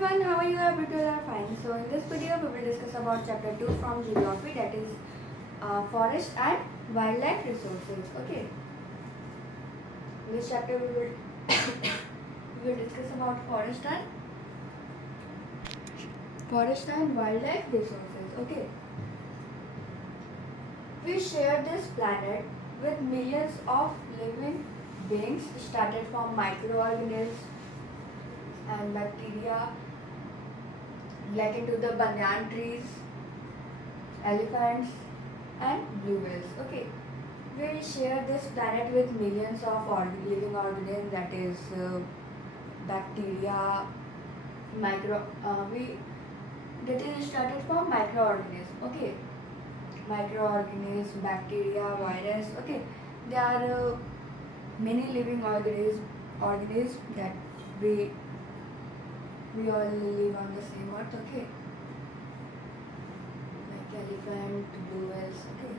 everyone, how are you? I hope you all are fine. So in this video we will discuss about chapter 2 from geography, that is forest and wildlife resources. Okay. In this chapter we will we will discuss about forest and wildlife resources. Okay. We share this planet with millions of living beings, started from microorganisms and bacteria, like into the banyan trees, elephants, and blue whales. Okay, we share this planet with millions of living organisms, that is bacteria, micro. We that is started from microorganisms. Okay, microorganisms, bacteria, virus. Okay, there are many living organisms that we all live on the same earth. Okay, like elephant, blue whales. Okay,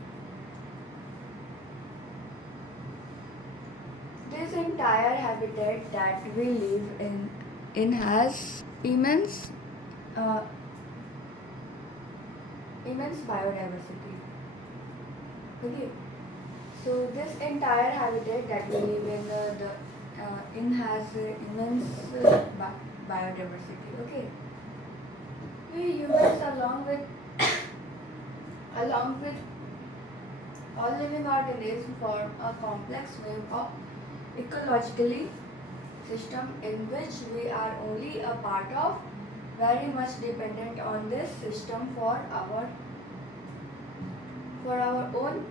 this entire habitat that we live in has uh, immense biodiversity. Okay, so this entire habitat that we live in has immense biodiversity. Okay, we humans along with all living organisms form a complex web of ecologically system in which we are only a part of, very much dependent on this system for our own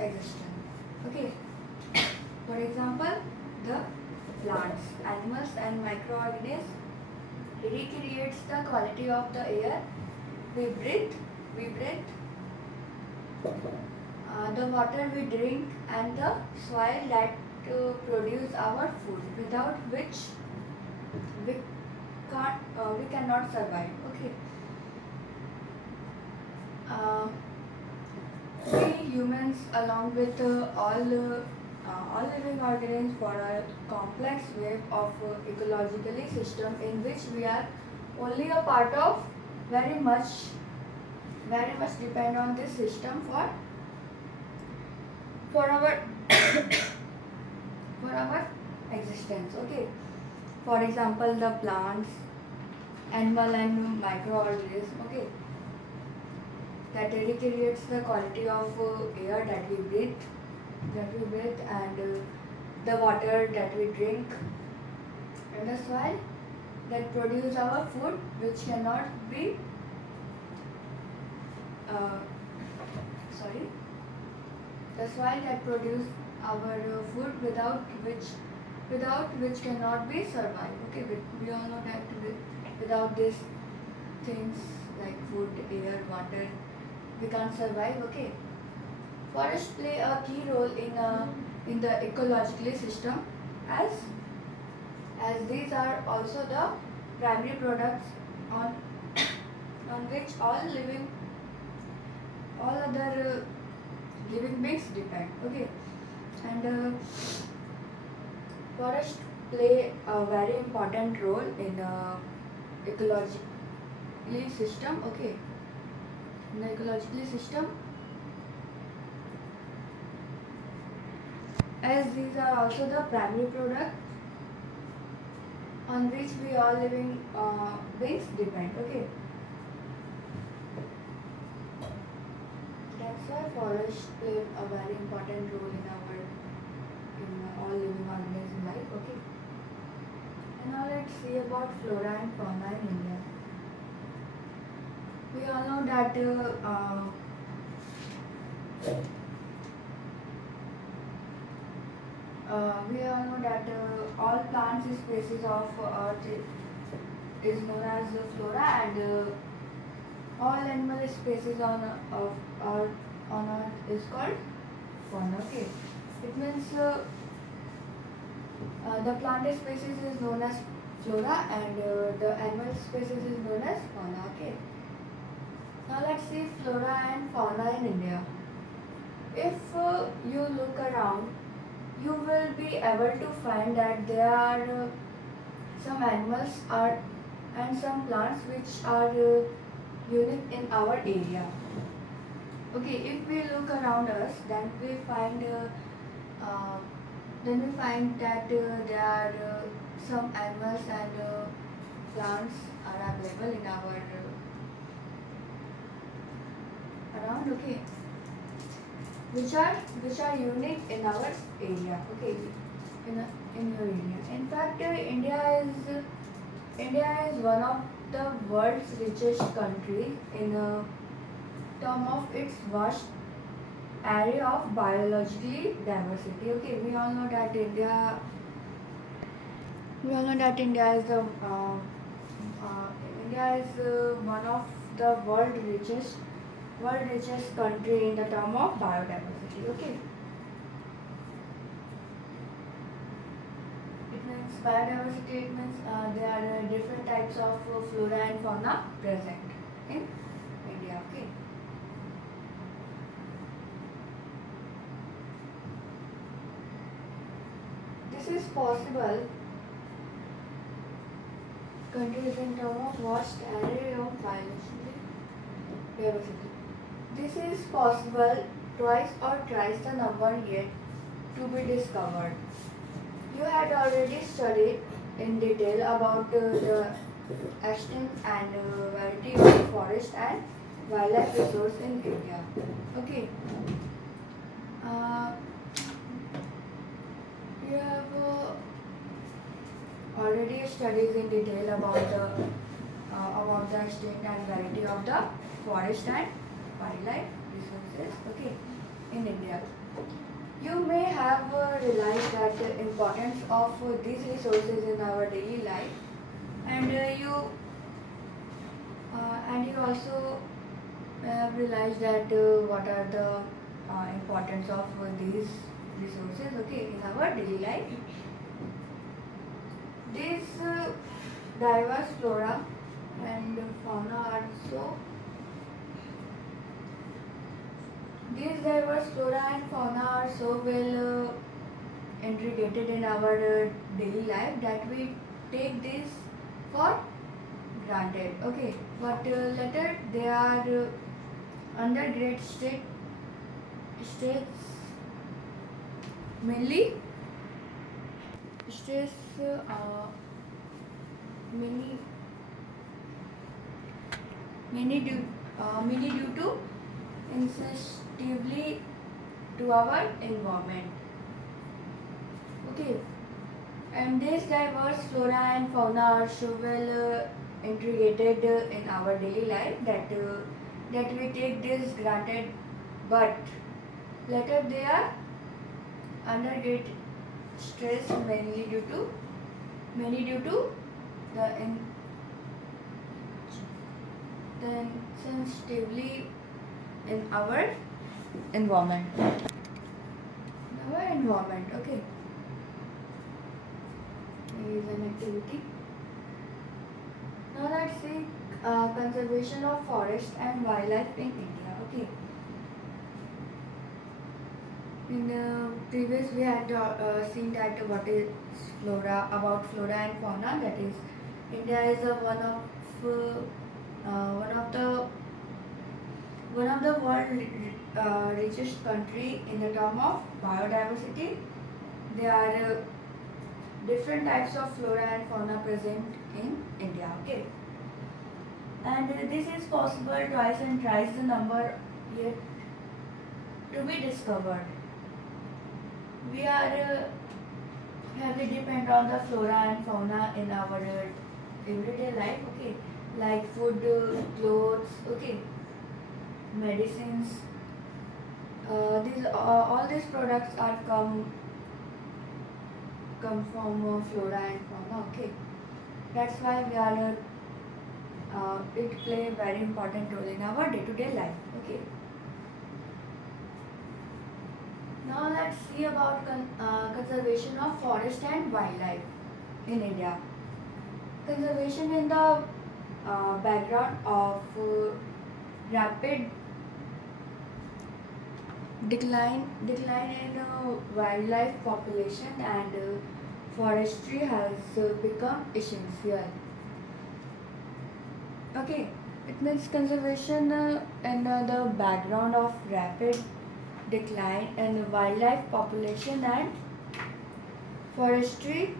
existence. Okay, for example, the plants, animals and microorganisms recreates the quality of the air we breathe, the water we drink, and the soil that produce our food, without which we we cannot survive. Okay, we humans, along with all living organisms, form a complex web of ecologically system in which we are only a part of, very much depend on this system for our for our existence. Okay, for example, the plants, animal and microorganisms. Okay, that recreates the quality of air that we breathe, and the water that we drink, and the soil that produce our food, which cannot be sorry the soil that produce our food, without which cannot be survived. Okay, we all know that without these things like food, air, water, we can't survive. Okay, forests play a key role in the ecological system, as these are also the primary products on on which all other living beings depend. Okay, and forests play a very important role in ecological system. Okay, in the ecological system, as these are also the primary products on which we all living beings depend. Okay, that's why forests play a very important role in all living organisms life. Okay, and now let's see about flora and fauna in India. We all know that all plant species of Earth is known as flora, and all animal species on Earth is called fauna. Okay, it means the plant species is known as flora, and the animal species is known as fauna. Okay, now let's see flora and fauna in India. If you look around, you will be able to find that there are some and some plants which are unique in our area. Okay, if we look around us, then we find that there are some animals and plants are available in our around. Okay, which are unique in our area. Okay, in your area. In fact, India is one of the world's richest countries in term of its vast array of biologically diversity. Okay, we all know that India is the India is one of the world richest country in the term of biodiversity. Okay, it means biodiversity. It means there are different types of flora and fauna present in India. Okay. This is possible countries in terms of vast array of biological diversity. This is possible twice or thrice the number yet to be discovered. You had already studied in detail about the extent and variety of forest and wildlife resource in India. Okay. Uh, you have already studied in detail about the extent and variety of the forest and wildlife resources. Okay, in India. You may have realized that the importance of these resources in our daily life, and you also have realized that what are the importance of these resources. Okay, in our daily life. These diverse flora and fauna are so These diverse flora and fauna are so well integrated in our daily life that we take this for granted. Okay, but later they are under great states mainly states many many due to insensitively to our environment. Okay, and these diverse flora and fauna are so well integrated in our daily life that we take this granted, but later they are under great stress mainly due to the insensitively in our environment. Okay. Here is an activity. Now let's see conservation of forest and wildlife in India. Okay. In the previous we had seen that what is flora and fauna. That is, India is one of the world richest country in the term of biodiversity. There are different types of flora and fauna present in India. Okay, and this is possible twice and thrice the number yet to be discovered. We are heavily depend on the flora and fauna in our everyday life. Okay, like food, clothes. Okay, medicines. These all these products are come from flora and fauna. Okay, that's why we are it play a very important role in our day-to-day life. Okay. Now let's see about conservation of forest and wildlife in India. Conservation in the background of rapid decline in wildlife population and forestry has become essential. Okay, it means conservation in the background of rapid decline in wildlife population and forestry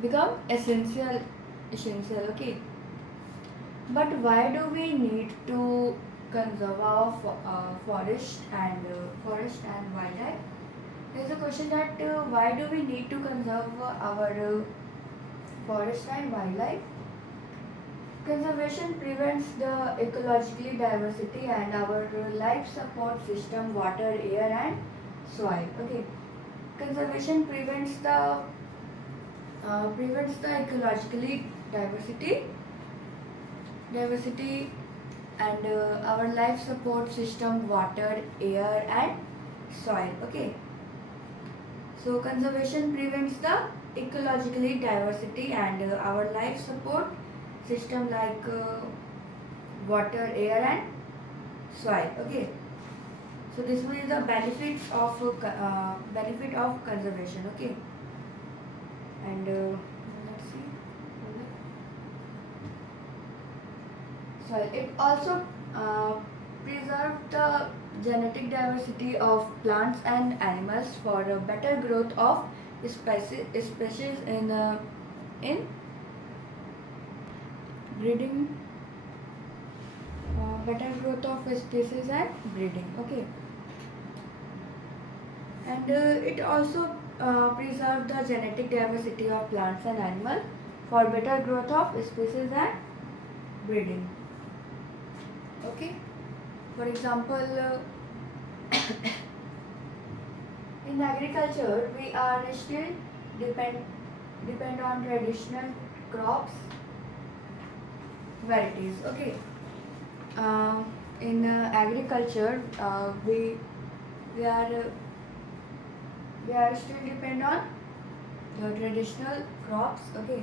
become essential. Okay, but why do we need to conserve our forest and wildlife? There's a question that why do we need to conserve our forest and wildlife? Conservation prevents the ecologically diversity and our life support system, water, air, and soil. Okay, conservation prevents the ecologically diversity and our life support system, water, air, and soil. Okay, so conservation prevents the ecologically diversity and our life support system like water, air, and soil. Okay, so this one is the benefit of conservation. Okay, and let's see. Soil. It also preserves the genetic diversity of plants and animals for a better growth of species in breeding, better growth of species and breeding. Okay, and it also preserves the genetic diversity of plants and animals for better growth of species and breeding. Okay, for example, in agriculture we are still depend on traditional crops varieties. Okay, in agriculture we are still depend on the traditional crops. Okay,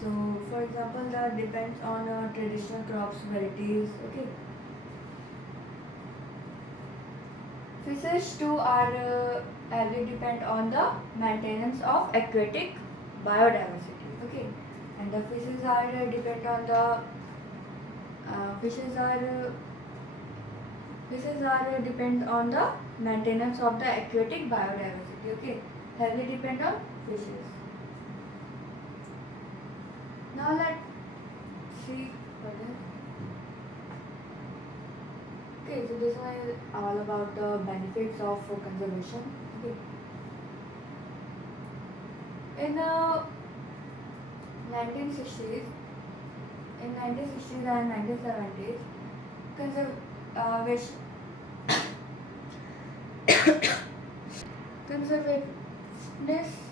so for example that depends on traditional crops varieties. Okay, fishes too are heavily depend on the maintenance of aquatic biodiversity. Okay, and the fishes are depend on the fishes are depend on the maintenance of the aquatic biodiversity. Okay, heavily depend on fishes. Now let's see further. Okay, so this one is all about the benefits of conservation. Okay. In 1960s, in 1960s and 1970s, conservation conservationists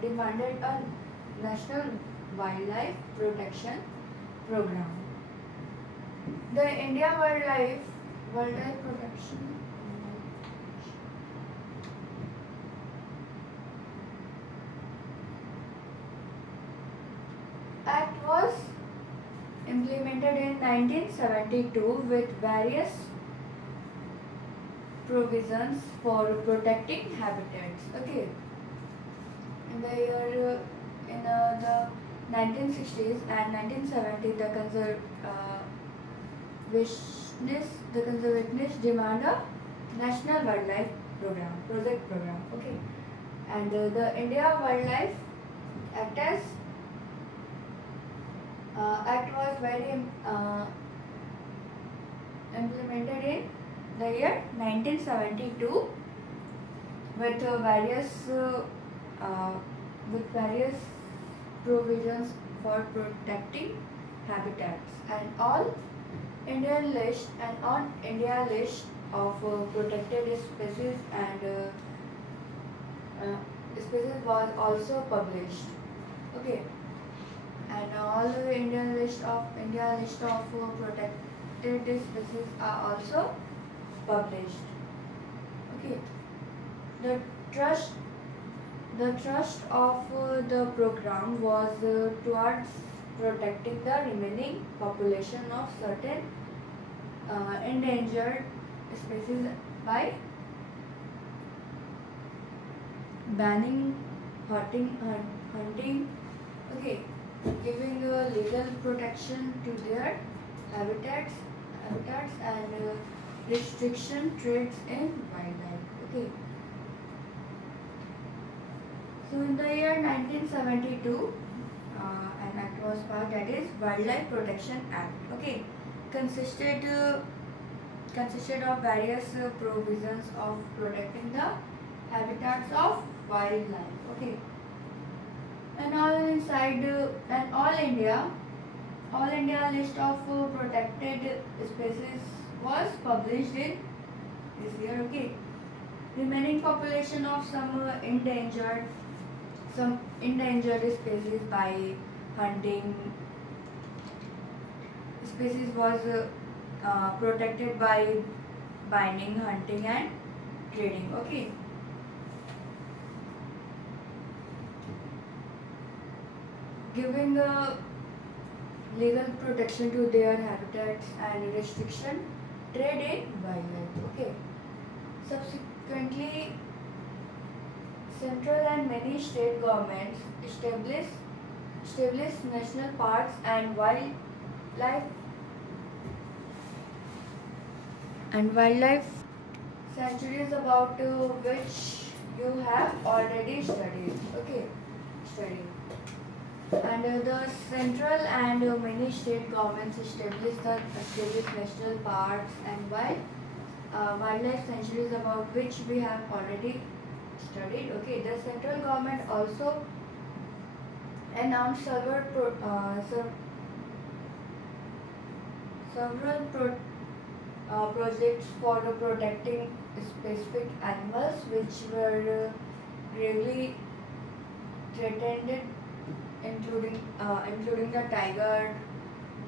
demanded a national wildlife protection program. The India Wildlife Protection Act was implemented in 1972 with various provisions for protecting habitats. Okay, in the year in the 1960s and 1970s, the conservationists demand a national wildlife project program. Okay, and the India Wildlife Act was implemented in the year 1972 with various provisions for protecting habitats and on India list of protected species and species was also published. Okay, and all the India list of protected species are also published. Okay, the trust of the program was towards protecting the remaining population of certain endangered species by banning hunting, okay, giving legal protection to their habitats and restriction trades in wildlife. Okay. So in the year 1972, an act was passed, that is Wildlife Protection Act. Okay, consisted consisted of various provisions of protecting the habitats of wildlife. Okay, and all India list of protected species was published in this year. Okay, remaining population of some endangered species by hunting species was protected by binding, hunting and trading. Okay. Giving legal protection to their habitats and restriction trade in wildlife. Okay. Subsequently, central and many state governments established national parks and wildlife sanctuaries, about which you have already studied. Okay, studied. And the central and many state governments established national parks and wildlife sanctuaries, about which we have already studied. Okay, the central government also announced several projects for protecting specific animals which were gravely threatened, including the tiger,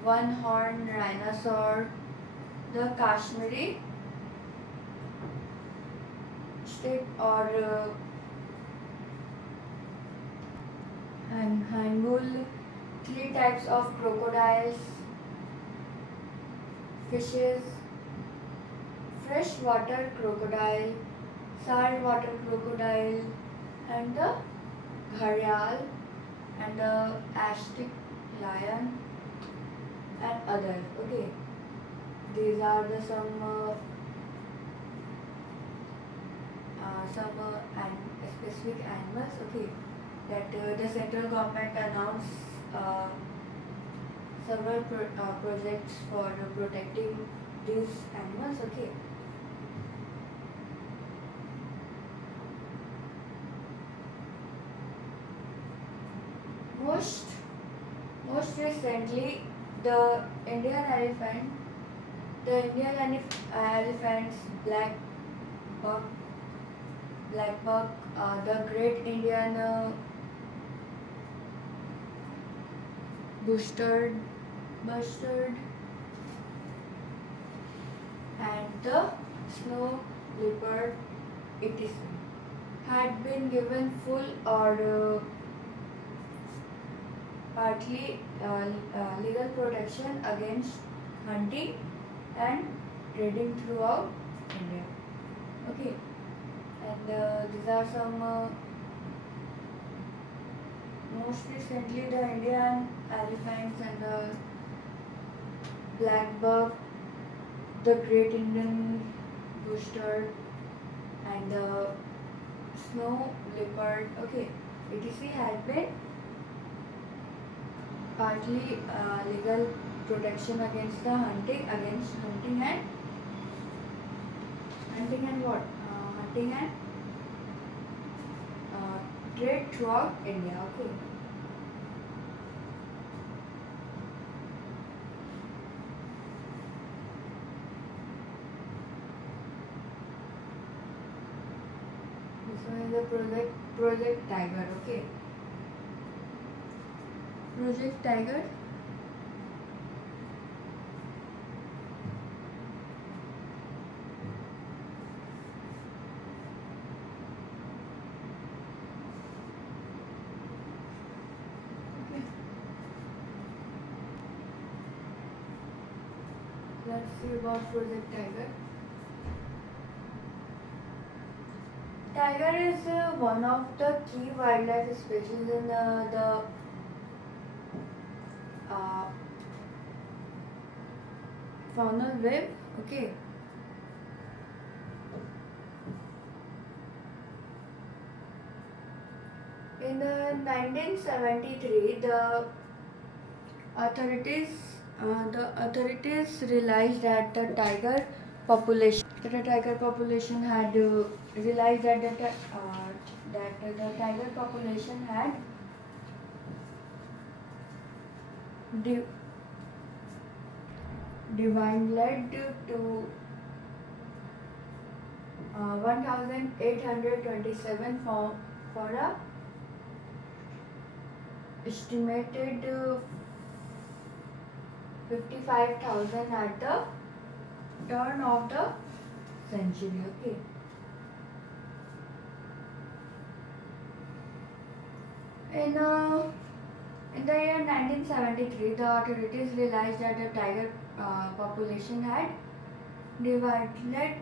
one-horned rhinoceros, the Kashmiri steppe or and Hangul, 3 types of crocodiles, fishes, freshwater crocodile, saltwater crocodile, and the gharial, and the Aztec lion, and others. Okay, these are the some specific animals. Okay, that the central government announced several projects for protecting these animals. Okay. Most recently, the elephant's black buck, the Great Indian bustard, and the snow leopard, etc., had been given full or partly legal protection against hunting and trading throughout India. Okay, and these are some most recently the Indian elephants and the black buck, the Great Indian bustard, and the snow leopard. Okay, etc. had been partly legal protection against the hunting and trade throughout India. Okay. This one is the Project Tiger. Okay. Project Tiger. Let's see about Project Tiger. Tiger is one of the key wildlife species in the uh, faunal web. Okay. In 1973, authorities the authorities realized that the tiger population had realized that the tiger population had di- dwindled to 1827 for a estimated 55,000 at the turn of the century. Okay. In in the year 1973, the authorities realized that the tiger population had divided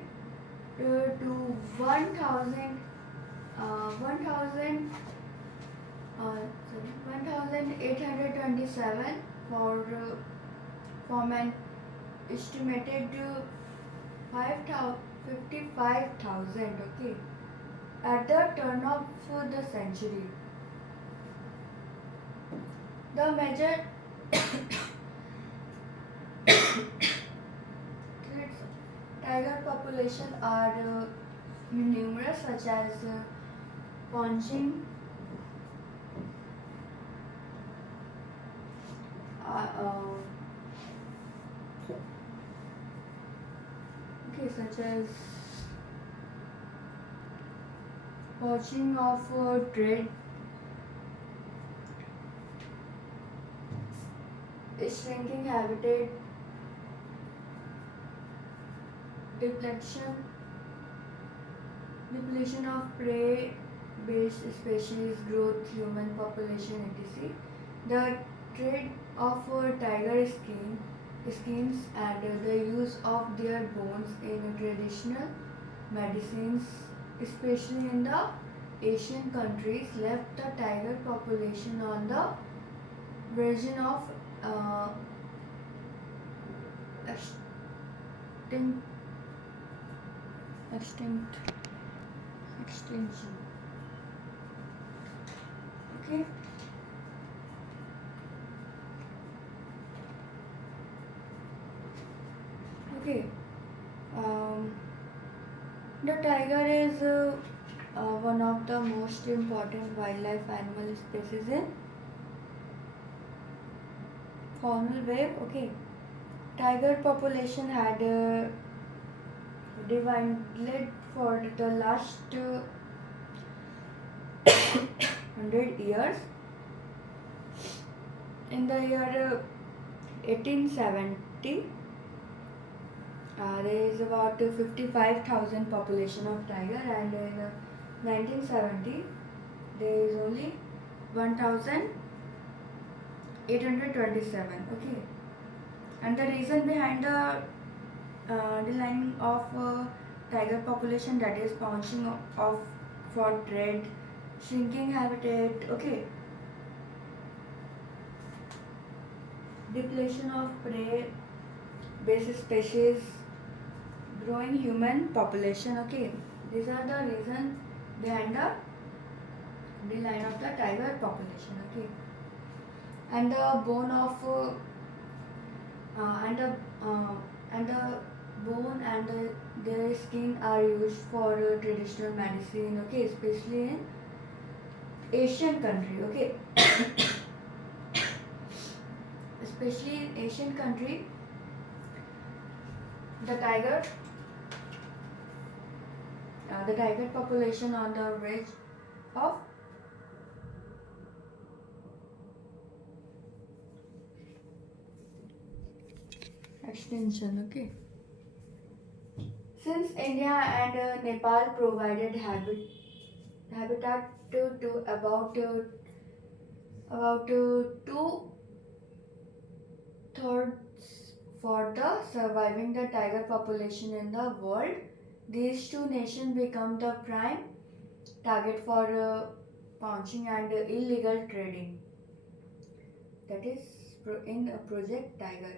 to 1,000 1,000 1827 from an estimated 55,000. Okay, at the turn of the century. The major threats tiger population are numerous, such as poaching, such as poaching of trade, shrinking habitat, depletion of prey-based species, growth, human population, etc. The trade of tiger skins and the use of their bones in traditional medicines, especially in the Asian countries, left the tiger population on the verge of extinct, extinction. Okay. Okay. The tiger is one of the most important wildlife animal species in faunal web. Okay. Tiger population had dwindled for the last 100 years. In the year 1870, there is about 55,000 population of tiger, and in 1970 there is only 1,827. Okay, and the reason behind the decline of tiger population, that is poaching of for trade, shrinking habitat. Okay, depletion of prey based species, growing human population. Okay, these are the reasons behind the decline of the tiger population. Okay, and the bone of and the bone and their skin are used for traditional medicine. Okay, especially in Asian country. Okay, especially in Asian country, the tiger population on the verge of extinction. Okay, since India and Nepal provided habitat to about 2/3 for the surviving the tiger population in the world, these two nations become the prime target for poaching and illegal trading. That is in Project Tiger.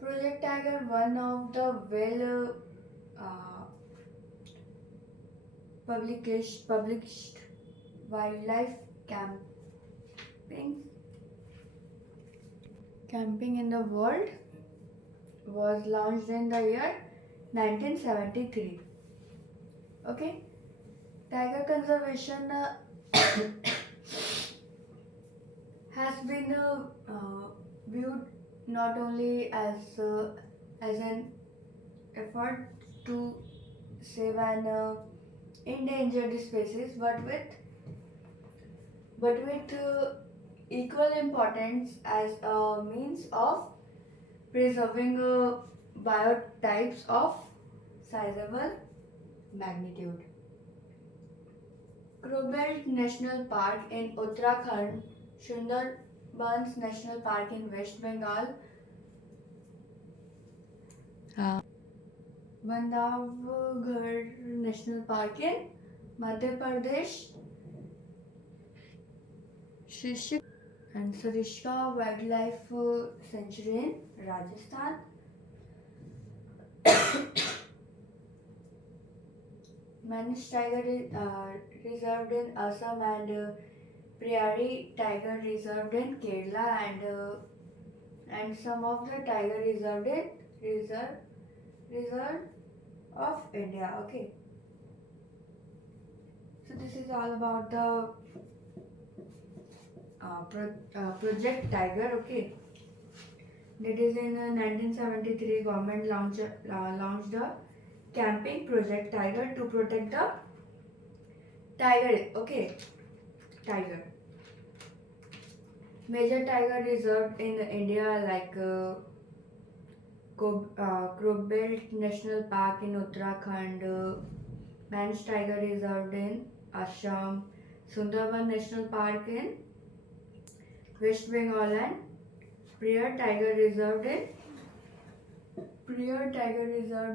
Project Tiger, one of the published wildlife camping in the world, was launched in the year 1973. Okay, tiger conservation has been viewed not only as an effort to save an endangered species, but with equal importance as a means of preserving biotypes of sizable magnitude. Crowbelt National Park in Uttarakhand, Sundarbans National Park in West Bengal, Bandhavgarh National Park in Madhya Pradesh, Shishik and Sarishka Wildlife Sanctuary in Rajasthan, Manish Tiger Reserved in Assam, and Prairie Tiger Reserved in Kerala, and some of the tiger reserved in reserve of India. Okay, so this is all about the Project Tiger. Okay, that is in 1973 government launched the camping Project Tiger to protect the tiger. Okay, tiger. Major tiger reserved in India like Crowbelt National Park in Uttarakhand, Man's Tiger Reserved in Assam, Sundarban National Park in West Bengal, and Prior Tiger Reserved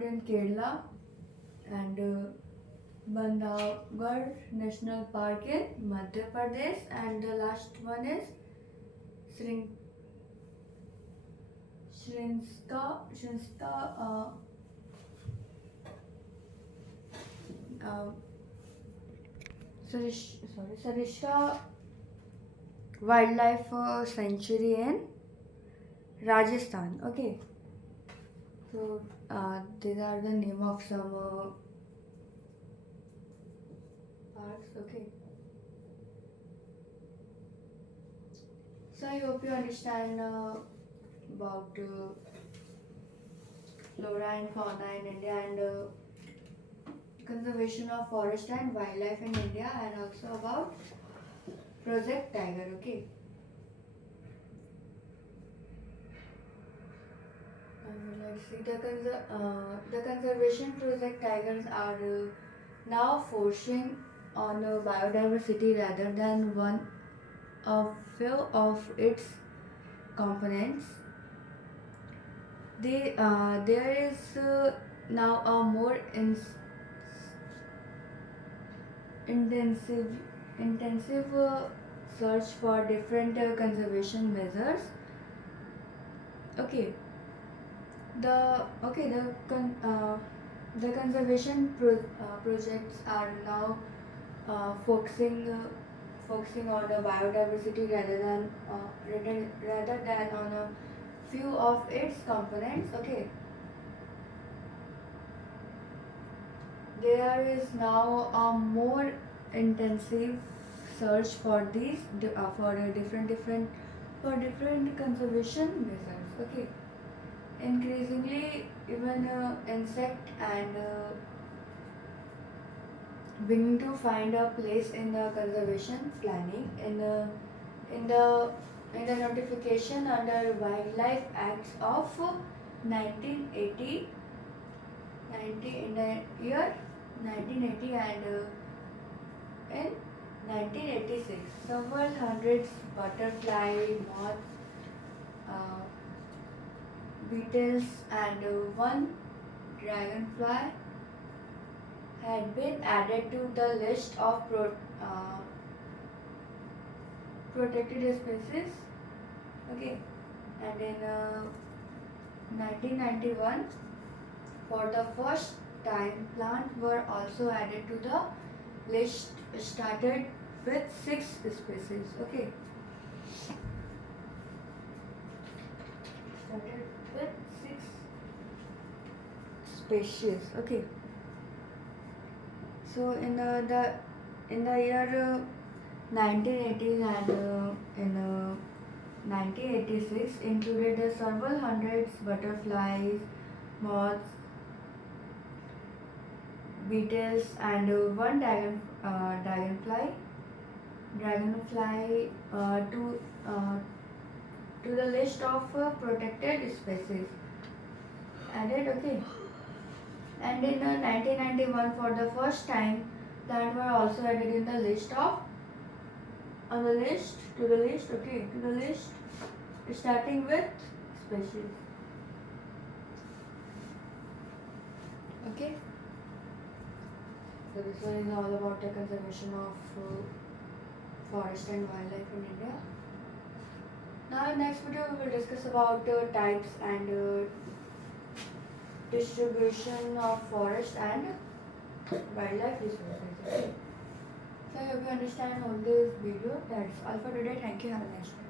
in Kerala, and Bandhavgarh National Park in Madhya Pradesh, and the last one is Sring Shrinska Sarishka Wildlife Sanctuary in Rajasthan. Okay, so these are the name of some parks. Okay, so I hope you understand about flora and fauna in India, and conservation of forest and wildlife in India, and also about Project Tiger. Okay, let's see, the conservation Project Tigers are now forcing on biodiversity rather than one of few of its components. There is now a more intensive search for different conservation measures. Okay, the conservation projects are now focusing on the biodiversity rather than on a few of its components. Okay, there is now a more intensive search for these different conservation measures. Okay, increasingly even insect and beginning to find a place in the conservation planning in the notification under Wildlife Acts of 1980 in the year 1980, and in 1986 several hundreds butterfly, moth, uh, beetles, and one dragonfly had been added to the list of protected species. Okay, and in 1991, for the first time, plants were also added to the list. Started with 6 species. Okay, started with 6 species. Okay, so in the year 1980s and in 1986 included several hundreds butterflies, moths, beetles, and one dragonfly to the list of protected species added. Okay, and in 1991, for the first time, plants were also added in the list of on the list to the list. Okay, to the list starting with species. Okay, so this one is all about the conservation of forest and wildlife in India. Now in next video we will discuss about types and distribution of forest and wildlife resources. Okay. So I hope you understand all this video. That's all for today. Thank you. Have a nice day.